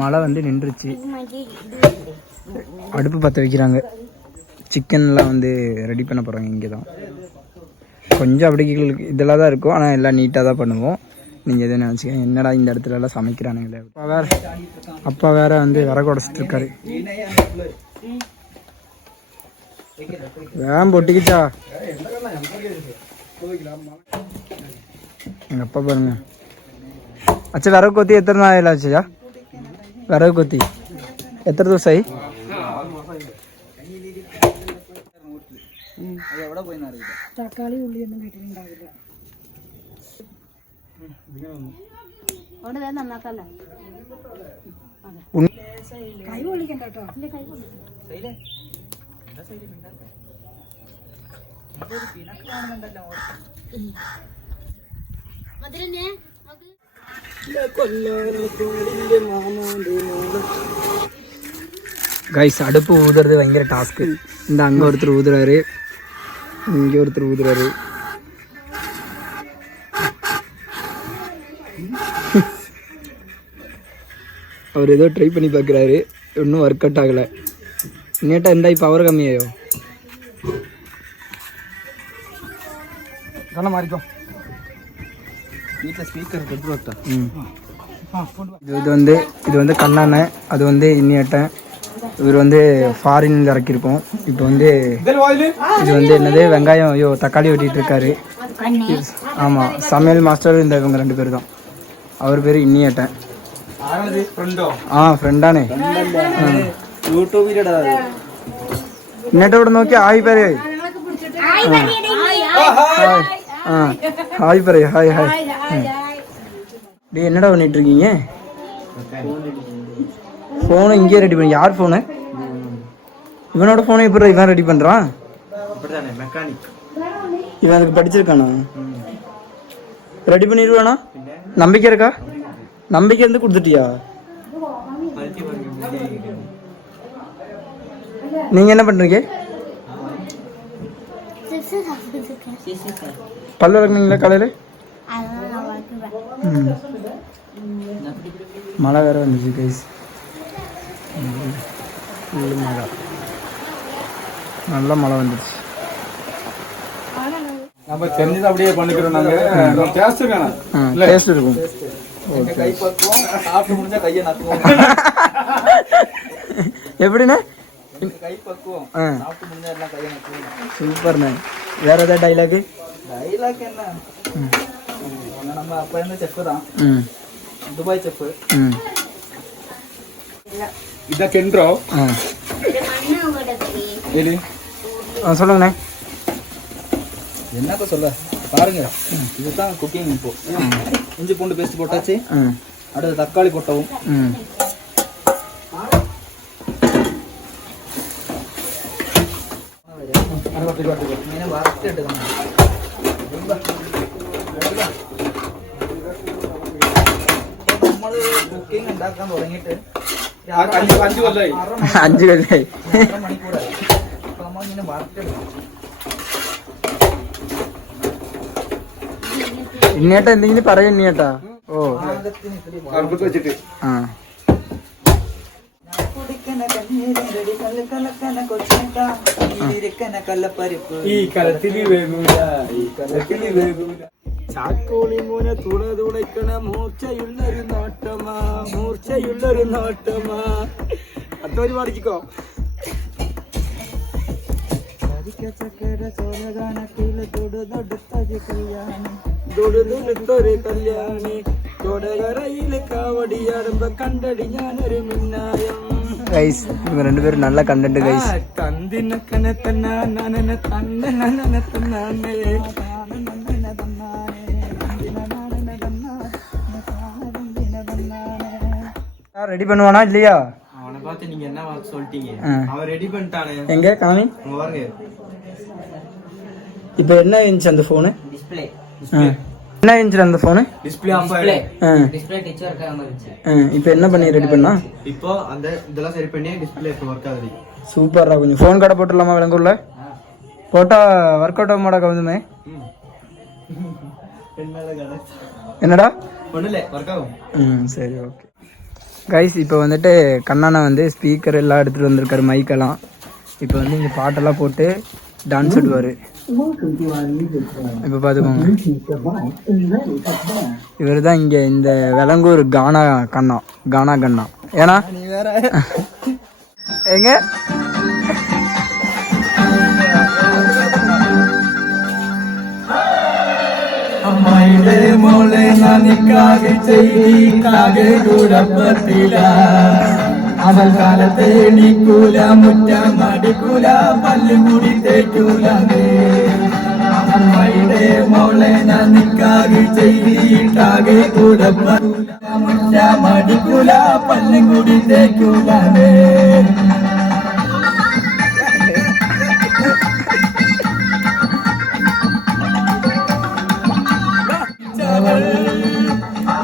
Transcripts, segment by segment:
மழை வந்து நின்றுச்சு. அடுப்பு பற்ற வைக்கிறாங்க. சிக்கன்லாம் வந்து ரெடி பண்ண போகிறாங்க. இங்கே தான் கொஞ்சம் அப்படி இதெல்லாம் தான் இருக்கும், ஆனால் எல்லாம் நீட்டாக தான் பண்ணுவோம். நீங்கள் எதுவும் நினச்சிக்க என்னடா இந்த இடத்துலலாம் சமைக்கிறானுங்களே. அப்பா வேற வந்து விறகு உடச்சிட்டு இருக்காரு. வேன் பொட்டிக்கிச்சா எங்கள் அப்பா பாருங்க. அச்சா விறகு கொத்தி எத்தனை நாள் ஆச்சுயா? விறகு கொத்தி எத்தனை தோசை? தக்காளி உள்ளி ഒന്നും വീട്ടിലുണ്ടാവില്ല. കൈ പൊളിക്കണ്ട കേട്ടോ. கைஸ் அடுப்பு ஊதுறது பயங்கர டாஸ்க்கு. இந்த அங்கே ஒருத்தர் ஊதுறாரு, இங்கே ஒருத்தர் ஊதுறாரு. அவர் ஏதோ ட்ரை பண்ணி பார்க்குறாரு, இன்னும் ஒர்க் அவுட் ஆகலை. நேட்டா இருந்தால் இப்போ பவர் கம்மியாயோ நல்லா மாறிக்கும். வீட்டில் ஸ்பீக்கர் கெட்டு வைத்தா. இது வந்து கண்ணாண்ணன், அது வந்து இன்னியட்டேன். இவர் வந்து ஃபாரின்ல இறக்கியிருக்கோம். இப்போ வந்து இது வந்து என்னது வெங்காயம் ஐயோ தக்காளி வெட்டிட்டு இருக்காரு. ஆமாம், சமையல் மாஸ்டர் இந்த இவங்க 2 பேர் தான். அவர் பேர் இன்னியட்டேன். ഫ്രണ്ടാണ്. ഇന്നോട്ട് നോക്കി ഹായ് പറയേ. ഹായ് പറയേ. Hi hi. டே என்னடா பண்ணிட்டு இருக்கீங்க? ஃபோனை இங்கே ரெடி பண்ணி. யார் ஃபோனு? இவனோட ஃபோனை எப்படி இவன் ரெடி பண்ணுறான்? இவன் அதுக்கு படிச்சிருக்கானா? ரெடி பண்ணிடுவானா? நம்பிக்கை இருக்கா? நம்பிக்கை இருந்து கொடுத்துட்டியா? நீங்க என்ன பண்றீங்க? பல்லு விளக்குனீங்களா காலையில? மழை வேற வந்துச்சு கைஸ். மழை நல்ல மழை வந்துச்சு. நம்ம தெரிஞ்சது அப்படியே பண்ணிக்கிறோம். நாங்க டேஸ்ட் இருக்கணும். டேஸ்ட் இருக்கும். எப்படிண்ணே? சூப்பர்ண்ணே. வேற ஏதாவது டைலாக்? என்ன, நம்ம அப்பா இருந்த செஃப் தான், துபாய் செஃப். இதென்றோ சொல்லுங்கண்ணே. என்னப்பா சொல்ல பாருங்க, இதுதான் குக்கிங். இப்போ இஞ்சி பூண்டு பேஸ்ட் போட்டாச்சு. அடுத்து தக்காளி போட்டவும். കുക്കിംഗ് ഉണ്ടാക്കാൻ തുടങ്ങിയിട്ട് 5 കൊല്ലായി. മണിക്കൂറായി. അപ്പൊ നമ്മളിങ്ങനെ വറുത്തെടുക്കണം. ഇന്നേട്ടാ എന്തെങ്കിലും പറയും ഇന്നേട്ടാ. ഓ വെച്ചിട്ട് ഈ കലത്തില് വേഗൂല, ഈ കലത്തില് വേഗൂല. ചാക്കോളി മോനെ തുളതുളയ്ക്കണ മൂർച്ചയുള്ളൊരു നോട്ടമാ, മൂർച്ചയുള്ളൊരു നോട്ടമാ. അടുത്തൊരു പാടിക്കോ. ചക്കര ചോല കണക്കില് തൊടുതൊടുത്തൊരു കല്യാണി, തൊടുതൊടുത്തൊരു കല്യാണി. തൊടകരയില് കാവടിയാടുമ്പോ കണ്ടടി ഞാനൊരു മിന്നായം. கைஸ் இவங்க 2 பேரும் நல்ல கண்டென்ட் கைஸ். தந்தினக்கன தன்னானன தன்னனன தன்னானே. ரெடி பண்ணுவானா இல்லையா? அவனை பார்த்து நீங்க என்ன சொல்லிட்டீங்க? அவன் ரெடி பண்ணிட்டானே. எங்க காமி பாருங்க. இப்போ என்ன இருந்துச்சு அந்த ஃபோன்? டிஸ்ப்ளே. என்ன இருந்துச்சு அந்த ஃபோன்? டிஸ்ப்ளே ஆஃப் ஆயிடுச்சு. டிஸ்ப்ளே டச் வர்க் ஆகாம இருந்துச்சு. இப்போ என்ன பண்ணி ரெடி பண்ணா? இப்போ அந்த இதெல்லாம் சரி பண்ணி டிஸ்ப்ளே இப்போ வர்க் ஆகுது. சூப்பரா. கொஞ்சம் ஃபோன் கடை போட்டுடலாமா விலங்கூர்ல? போட்டா ஒர்க் அவுட் ஆக மாட்டா வந்துமே. என்னடா ஒண்ணுல வர்க் ஆகும். சரி ஓகே. கைஸ் இப்போ வந்துட்டு கண்ணாண்ணா வந்து ஸ்பீக்கர் எல்லாம் எடுத்துகிட்டு வந்திருக்காரு, மைக்கெல்லாம். இப்போ வந்து இங்கே பாட்டெல்லாம் போட்டு டான்ஸ் ஆடுவார். இப்போ பார்த்துக்கோங்க, இவர் தான் இங்கே இந்த விலங்கூர் கானா கண்ணா. ஏன்னா நீ வேற எங்க അമ്മയുടെ മോളെ നനിക്കാകെ ചെയ്തിക്കാകെ കുഴപ്പത്തില അവൾ കാലത്തെ എണീക്കൂല മുറ്റം അടിക്കൂല പല്ലും കൂടി തേക്കൂല അമ്മയുടെ മോളെ നനിക്കാകെ ചെയ്തിക്കാകെ കുഴപ്പത്തില മുറ്റം അടിക്കൂല പല്ലും കൂടി തേക്കൂല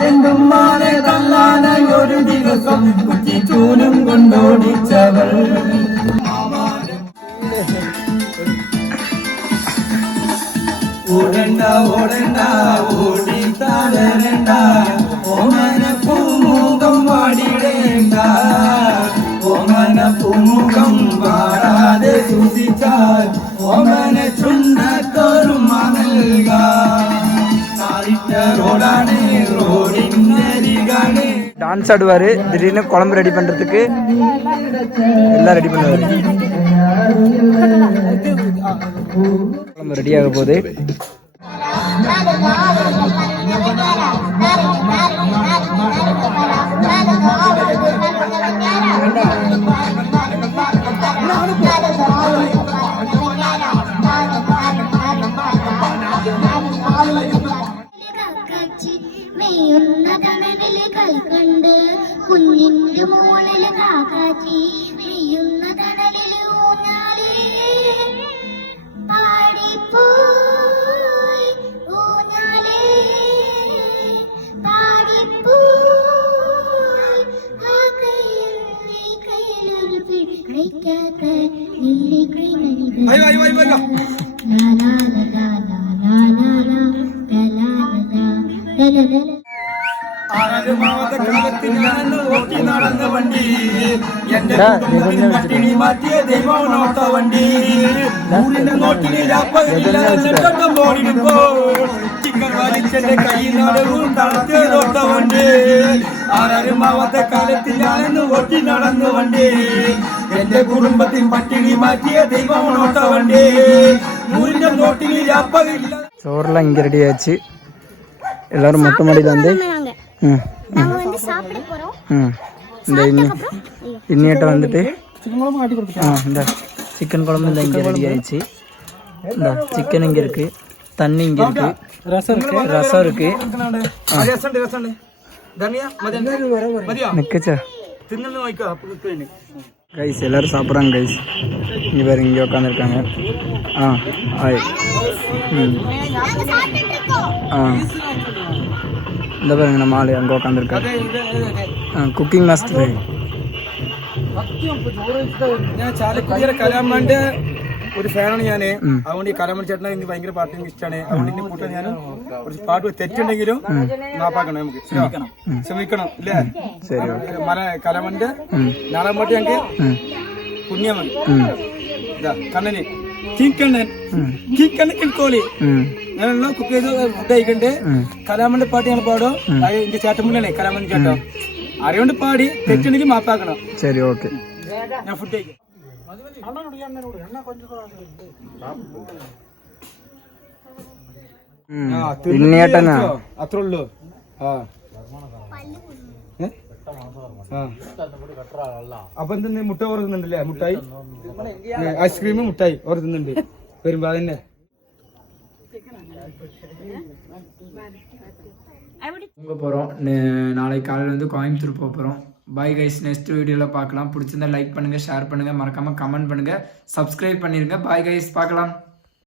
എന്തുമ്മാനെ തള്ളാനായി ഒരു ദിവസം കുറ്റിച്ചൂലും കൊണ്ടോടിച്ചവൾ ഓടണ്ട ഓടണ്ട ഓടി തളരണ്ട ഓമന പൂമുഖം വാടിടേണ്ട ഓമന പൂമുഖം വാടാതെ സൂക്ഷിച്ചാൽ ഓമന ചുണ്ടത്തോറും നൽക டான்ஸ் ஆடுவார். திடீர்னு குழம்பு ரெடி பண்ணுறதுக்கு எல்லாம் ரெடி பண்ணுவார். குழம்பு ரெடியாக போகுது. കുഞ്ഞിന്റെ മോളില് കാക്കാച്ചി നെയ്യുന്ന തണലില് ഊഞ്ഞാലേ പാടിപ്പോയി ഊഞ്ഞാലേ പാടിപ്പോയി ആ കയ്യിൽ നീ കയ്യിലൊരു പിടിക്കാത്ത നെല്ലിക്കൈ മണികൾ ആരമാവത കാലത്തിൽ ഞാനെന്ന് ഓട്ടി നടന്ന വണ്ടി എന്റെ കുടുംബത്തിൽ പട്ടിണി മാറ്റിയ ദൈവം നോട്ട വണ്ടി ഊരിന്റെ നോട്ടിന് രാപ്പകലില്ലാതെ ഓടിടുമ്പോ ചിക്കൻ വലിച്ചെന്റെ കയ്യിൽ നടവും തളർത്ത് നോട്ട വണ്ടി ആരമാവത കാലത്തിൽ ഞാനെന്ന് ഓട്ടി നടന്ന വണ്ടി എന്റെ കുടുംബത്തിൽ പട്ടിണി മാറ്റിയ ദൈവം നോട്ട വണ്ടി ഊരിന്റെ നോട്ടിന് രാപ്പകലില്ല. சோறுலாம் இங்கே ரெடி ஆச்சு. எல்லோரும் மொட்டை மாடியில் வந்து இந்த இன்னிட்ட வந்துட்டு இந்த சிக்கன் குழம்பு இந்த இங்கே ரெடி ஆயிடுச்சு. இந்த சிக்கன் இங்கே இருக்கு, தண்ணி இங்கே இருக்கு, ரசம் இருக்கு. நிக்கச்சா கைஸ் எல்லாரும் சாப்பிட்றாங்க கைஸ். இங்கே பேர் இங்கே உட்காந்துருக்காங்க. ஆய் இந்த பாருங்க நம்ம ஆளு அங்கே உட்காந்துருக்காரு. Cooking master. ഞാൻ ചാലക്കുടിയുടെ കലാമന്റെ ഒരു ഫാനാണ് ഞാൻ. അതുകൊണ്ട് ഈ കലാമൻ ചേട്ടനെ എനിക്ക് ഭയങ്കര പാട്ട് ഇഷ്ടമാണ്. അതുകൊണ്ട് എന്നെ കൂട്ടാൻ ഞാൻ കുറച്ച് പാട്ട് തെറ്റുണ്ടെങ്കിലും മാപ്പാക്കണം, നമുക്ക് ശ്രമിക്കണം ഇല്ലേ. മല കലാമന്റെ നാളെ പാട്ട് ഞങ്ങൾക്ക് പുണ്യമതി ഇതാ കണ്ണന് കീക്കണ്ണൻ കീക്കണ്ണൻ കിൽക്കോലി ഞാനെല്ലാം കുക്ക് ചെയ്ത് ഫുഡ് കഴിക്കണ്ടേ. കലാമന്റെ പാട്ട് ഞങ്ങൾ പാടും. അത് എന്റെ ചേട്ടമുള്ളേ കലാമൻ ചേട്ടൻ അറിയോണ്ട് പാടി തെറ്റുണ്ടെങ്കിൽ മാപ്പാക്കണം. ശരി ഓക്കെ. ഞാൻ ഫുഡ് കഴിക്കാം. ഇന്നേട്ടനാ അത്രേ ഉള്ളൂ. അപ്പൊ എന്തെന്ന് മുട്ട ഓർക്കുന്നുണ്ടല്ലേ? മുട്ടായി ഐസ്ക്രീമും മുട്ടായി ഓർക്കുന്നുണ്ട് വരുമ്പോ അതന്നെ. தூங்க போகிறோம். நாளைக்கு காலையில் வந்து கோயம்புத்தூர் போக போகிறோம். பாய் கைஸ், நெக்ஸ்ட் வீடியோவில் பார்க்கலாம். பிடிச்சிருந்தா லைக் பண்ணுங்கள், ஷேர் பண்ணுங்கள், மறக்காமல் கமெண்ட் பண்ணுங்கள், சப்ஸ்கிரைப் பண்ணிடுங்க. பாய் கைஸ், பார்க்கலாம்.